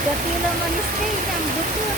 Gatila manistay ng butur.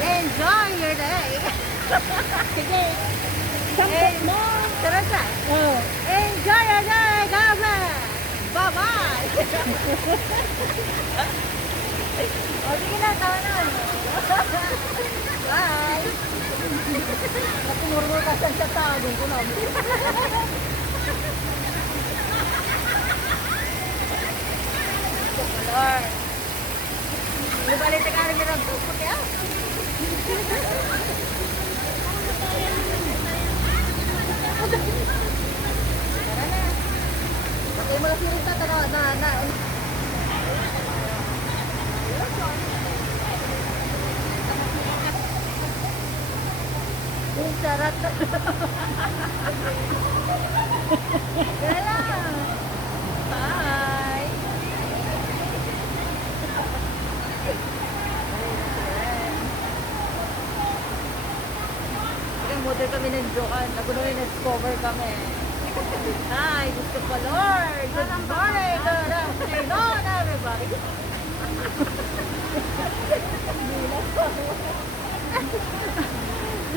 Enjoy your day. Sige. Sampot mo. Terasa. Oh. Enjoy your day, Gavin. Bye-bye. O, sige na, tawa na. Bye. Natumuro ka sa tago ko namin. Lord. Balik ka rin ng buko kaya. Tara na. Patay mo lang sirita na. Yung sarat. Gala. Bye. Model kami ng Joan. Nagulo rin na-discover kami. Hi, gusto pa Lord. Good morning. Good afternoon, everybody.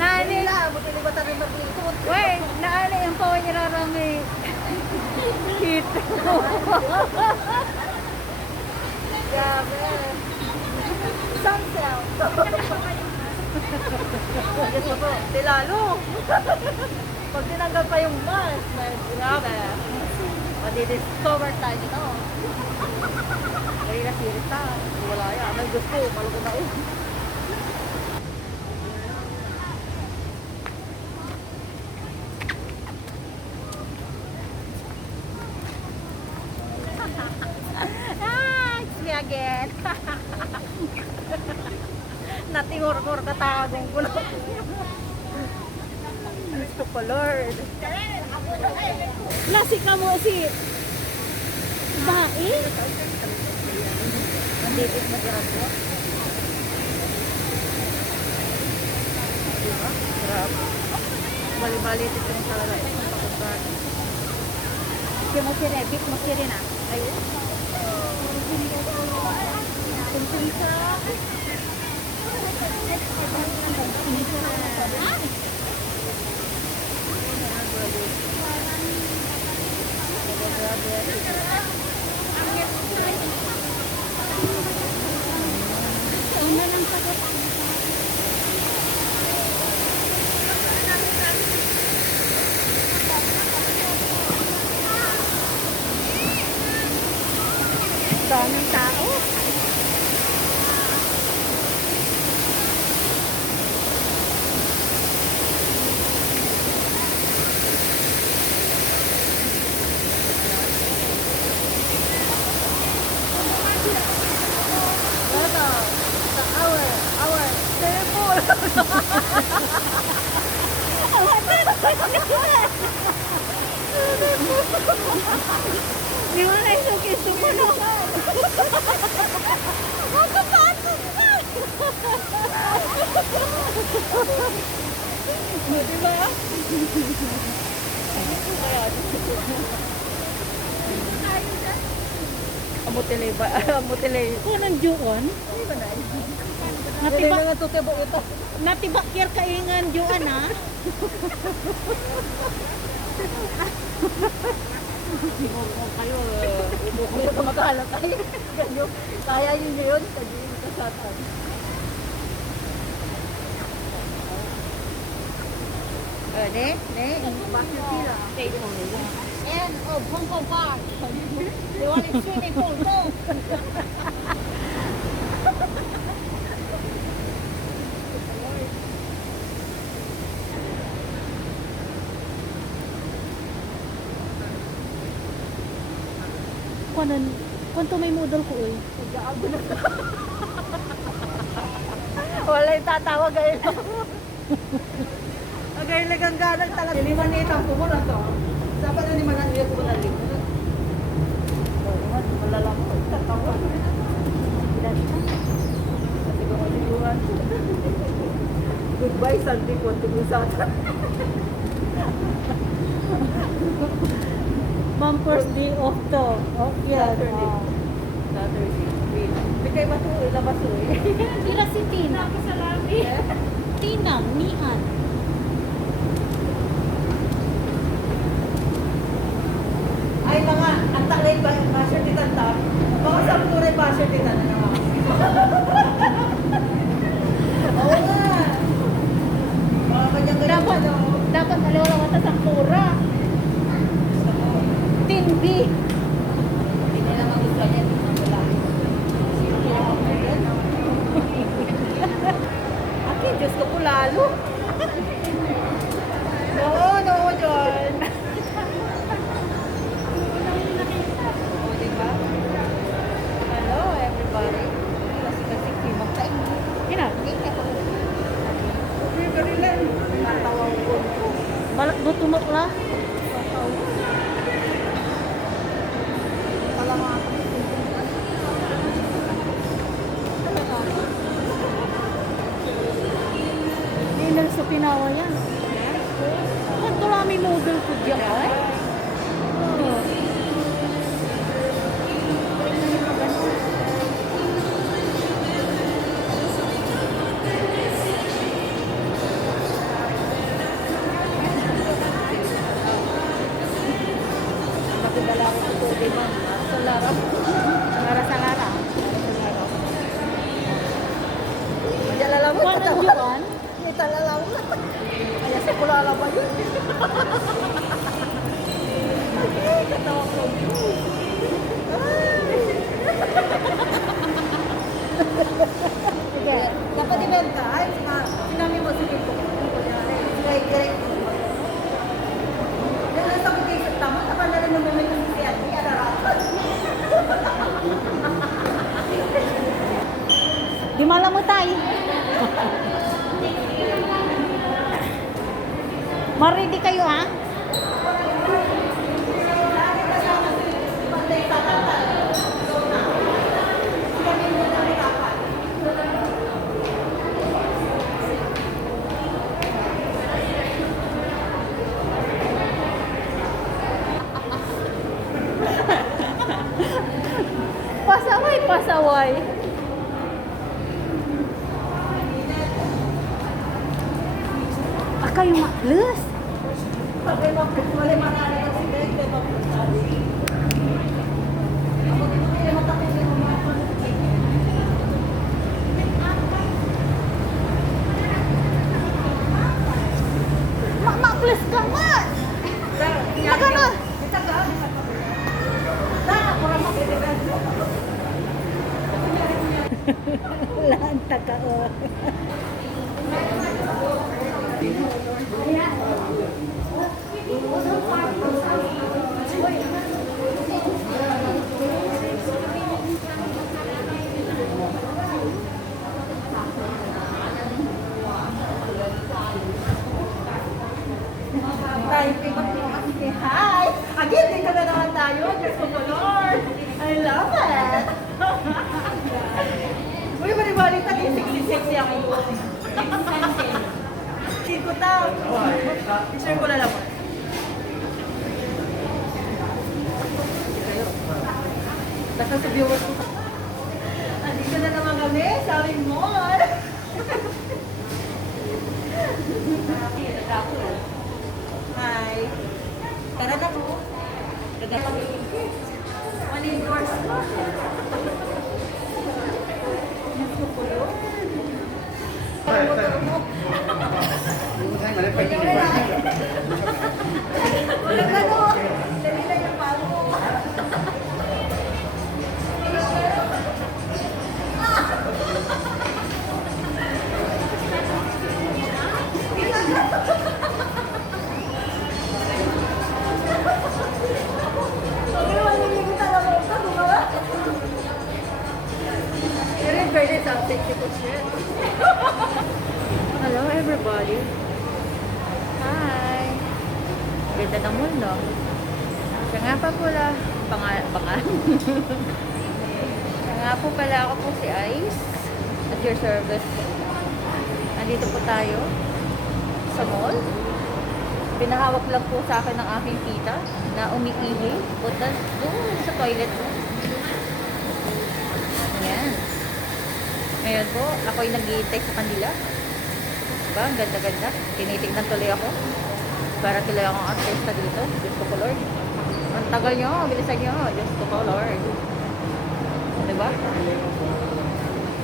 Nani. Buti ba tayo maglikot? Wait, naali yung pawa niya rarami. Hit. Grabe. Sunset. Yes po. Tilalo. Pag tinanggal pa yung mask, grabe. Madi-discover tayo nito. Kaya nasirita. Wala yan. May gusto. Maluko na yun. It's me again. Natingor-ngor katagong ko lang. Gusto ko, Lord. Lasi ka mo si Bae? Nandito yung matiran ko. Diba? Grabe. Bali-bali dito yung talaga. Kaya mo si Rebik, mo si Rina. Ayun. Kumpinsa. Una lang sagot. Daming tao. Di mo na isukis mo no? Makapasok ka! O, diba? Kaya, amutilay ba? Amutilay. Kunang juon? Hindi ba na? Natiba, Hindi na tutebo ito. natibak kir kaingan juan ha? Kung kayo, ubok ito makahalap kayo. Kaya yun yun, kasi yung kasatan. Ne, bakit sila? And Hong Kong Park. They want a swimming pool too. Kuanan, kwanto may model ko eh. Nag-aago na. Wala yung tatawag kayo. Agay lagang ganag talaga. Lima na itang pumulan to. Dapat na lima na niya pumulan lima. Malalang ko. Tatawag. Kasi ko matiguan. Goodbye, Santi. Kwanto mo sa atin. Ma'am, first day off to. Oh, yeah. Saturday. Saturday. Wait. Bigay ba ito? Ilabas ito eh. Sila si Tina. Salabi. Tina, Mian. Ay mga, ang taklay ba yung basher di tanta? Mga samtura yung basher di tanta na mga. Oo nga. Mga kanyang ganyan Dapat, ano. dapat aliwala mata sa pura. Team B. Hindi na naman gusto niya. Wala. Aki, Diyos ko po lalo. Oo, John. Oo, diba? Hello, everybody. Kasi kimag tayo. Ina, Natawang ko. balak do tumok la. Pala mga Hindi na sa pinawa yan. Kwanto lang may model ko diyan ay? Oo. magdala ko ito din mo. Sa larap. Para sa lara. Majalala mo. Kuan ang juan? Italala mo. Kaya sa kulala ba yun? Ay, katawa ko. Sige. Dapat ibenta. Ay, sinami mo sige po. Gray. Yung nasa ko kayo sa tama, tapos na rin naman may kasisiyan. Ay, ararat. Di malam mo tayo. Maridi kayo ha? Pasaway. Akayo makles. Pagay mali manalo ng si Greg, di ba? Ako din mo kaya matakot yung mga Makles ka ma. Magano? Laan taka o. Say hi! Again, dito na naman tayo. Diyos ko po, Lord. I love it. Uy, maribalik na yung 66 yung ito. Siko tao. I-share ko na lang. Basta sa viewers ko. Andito na naman kami sa aming mall. Hi. Tara na po. One indoors mo. Diyos ko po yun. Walang ano. Dali na yung bago. Hello everybody. Hi. Ganda ng mundo. Siya nga pa pala. Siya nga po pala ako po si Ice. At your service. Nandito po tayo sa mall. Pinahawak lang po sa akin ng aking tita na umiihi. Punta doon sa toilet ko. Ayan. Ngayon po, ako'y nag-iintay sa kanila. Diba? Ang ganda-ganda. Tinitignan tuloy ako. Para tuloy akong artista dito. Diyos ko po, Lord. Ang tagal nyo. Bilisan nyo. Diyos ko po, Lord. Diba?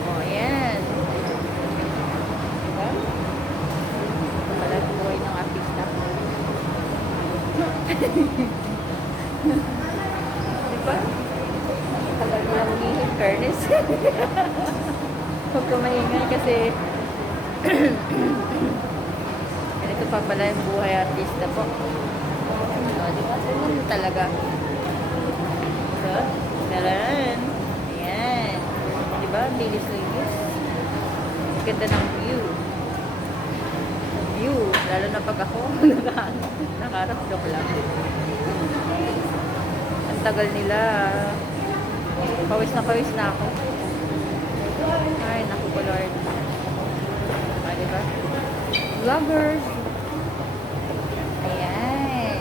O, ayan. Diba? Wala buhay ng artista. Diba? Tagal nila umihin. Fairness. Huwag ko maingay kasi ganito pa pala yung buhay artista po. So, di ba? Ganun talaga. So, galan. Ayan. Di ba? Linis-linis. Ganda ng view. View. Lalo na pag ako nakaharap. Joke lang. Ang tagal nila. Pawis na ako. Ay, naku po, Lord. Ah, diba? Vloggers. Ayan.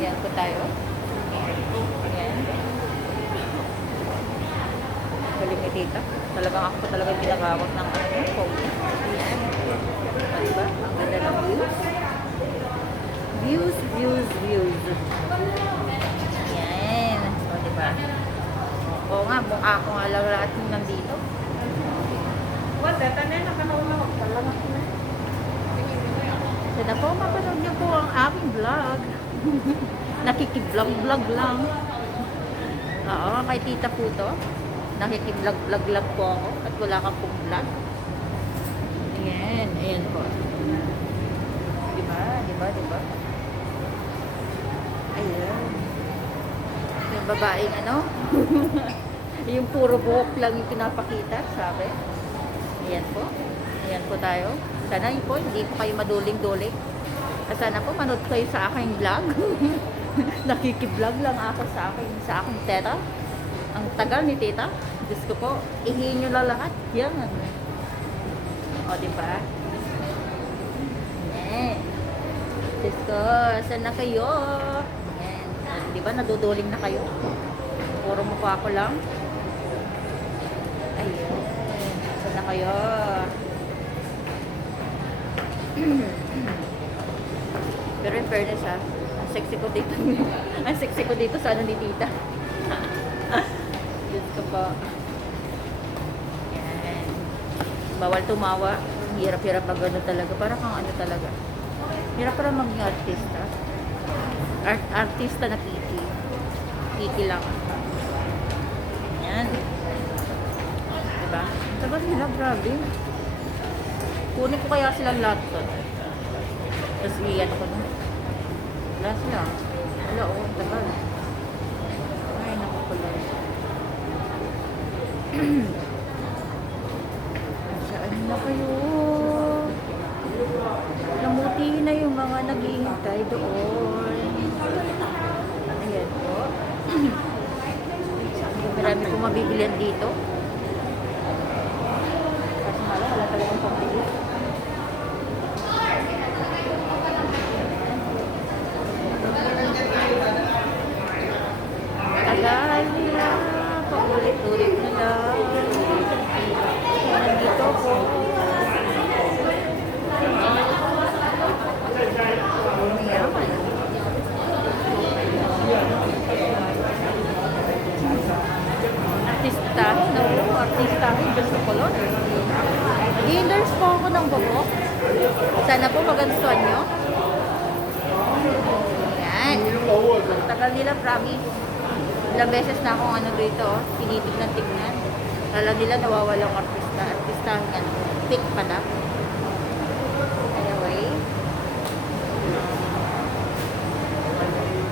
Ayan po tayo. Ayan. Galing ni tita. Talagang ako talagang pinagawak ng phone. Ayan. Ah, diba? Ang ganda ng views. Views. Ayan. O, diba? Oo nga, mukha ko nga lang lahat yung nandito. Wala, tanay nakakawag talaga ko na. Sana po, mapanood niyo po ang aming vlog. Nakikivlog lang. Oo, kay tita po to. Nakikivlog lang po ako at wala kang pong vlog. Ayan po. Diba? Ayan. Yung babaeng ano? Yung puro buhok lang yung pinapakita, sabi. Ayan po tayo. Sana yun po, hindi po kayo maduling-duling. Sana po, manood kayo sa aking vlog. Nakikiblog lang ako sa aking teta. Ang tagal ni tita. Diyos ko po, ihihin nyo lang lahat. Yan. O, diba? Ayan. Diyos ko, sana kayo? Ayan. Diba, naduduling na kayo? Puro mukha ko lang. Ayan. Sana kayo? Pero in fairness ang sexy ko dito. Ang sexy ko dito sa ano ni tita. Diyos ko po. Yan. Bawal tumawa. Hirap-hirap mag ano talaga. Parang kang ano talaga. Hirap para maging artista. Artista na kiki. Kiki lang. Yan. Diba? Tagal nila, grabe. Kunin ko kaya silang lahat to. Tapos iyan ako na. Wala sila. Wala, oh, tagal. Ay, naku pala. Saan na kayo? Namuti na yung mga naghihintay doon. dami kong mabibilihan dito. Kasi malam, wala talagang pambili. Tagal nila, paulit-ulit nila. Nandito po. Mayaman. Artistahin, no? Artistahin, gusto ko lang. Nag-endorse po ako ng buko. Sana po maganstuhan nyo. Yan. Ang tagal nila, promise. Ilang beses na akong ano dito, tinitignan-tignan. Kala nila nawawalang artista. Artistahin nga. Pick pala. Anyway.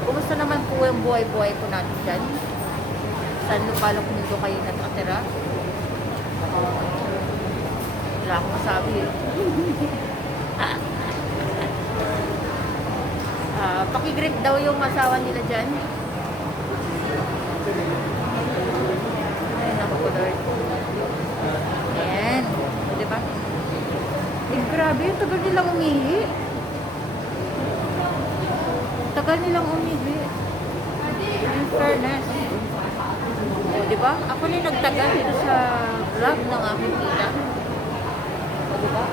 Kumusta naman po yung buhay-buhay po natin dyan? Saan lupalok nito kayo nakatira? Wala akong masabi eh. Pakigreet daw yung asawa nila dyan. Ay, naku po Lord. Ayan. Diba? Eh, grabe yung tagal nilang umihi. Tagal nilang umihi. In fairness. O, diba? Ako na yung nagtagal dito sa vlog ng aking tita. O, diba?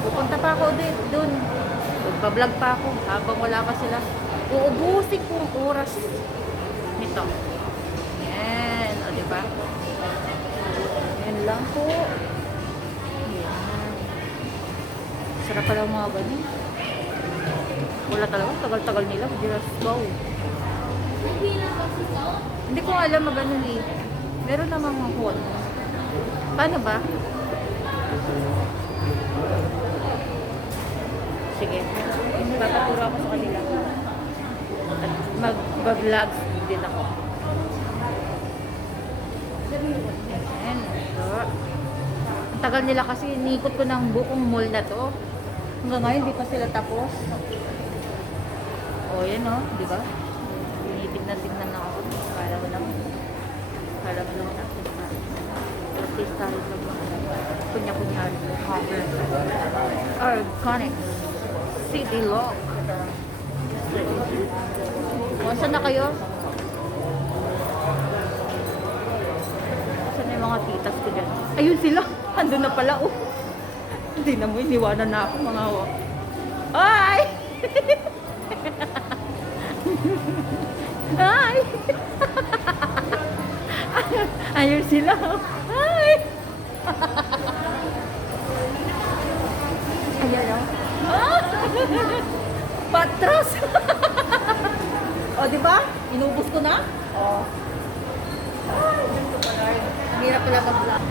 Pupunta pa ako dun. Magpa-vlog pa ako habang wala pa sila. Uubusin ko ang oras nito. Yan. O, diba? Yan lang po. Yan. Sarap pala mga ganun. Wala talaga. Tagal-tagal nila. Just go. Hindi ko alam magano eh. Meron namang mga hall. Paano ba? Sige. Papaturo ako sa kanila. At mag-vlogs din ako. Ayan. So, ang tagal nila kasi inikot ko ng buong mall na to. Hanggang ngayon, di pa sila tapos. O, yan o. Di ba? Tinitignan na ako. Kala mo naman. Kala mo naman artista. Artista rin lang. Kunya-kunyari. Cover. Organic. City Lock. O, saan na kayo? Saan na yung mga titas ko dyan? Ayun sila. Andun na pala. Oh. Hindi na mo. Iniwanan na ako mga hawa. Ay! Hi! Ayun sila. Hi! Ayan o. Patras! O, diba? Inubos ko na? O. Ay, ang hirap pala mag-vlog.